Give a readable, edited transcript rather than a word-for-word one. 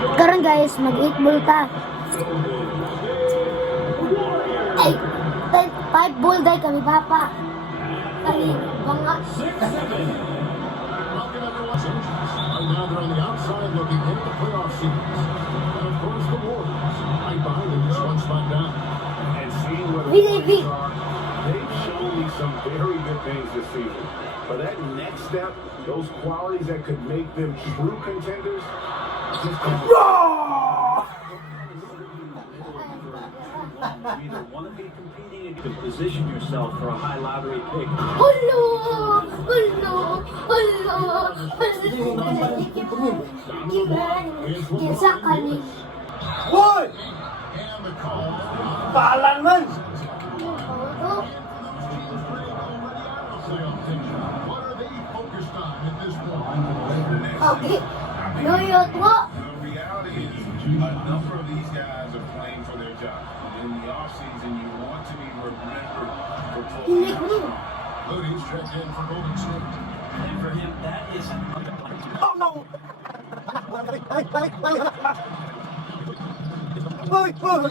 Karon guys, mag-8 ball ta. Ay, 5 ball day kami papa. Kami banga. Now they're on the outside looking into the playoff series. And of course the Warriors right behind them, just one spot down. And seeing what the Warriors are, they've shown me some very good things this season. But that next step, those qualities that could make them true contenders, just You either want to be competing and you can position yourself for a high lottery pick. Hello! Hello! Hello! Kinsa kani? Hoy! and the call. Paalan man! What are they focused on at this point? Okay. Yoyot mo. The reality is, a number of these guys are playing for their job. In the offseason, you want to be remembered for Hilik pulling mo. Looney's checked in for Golden State. And for him, that is Oh no! Hoy! Hoy!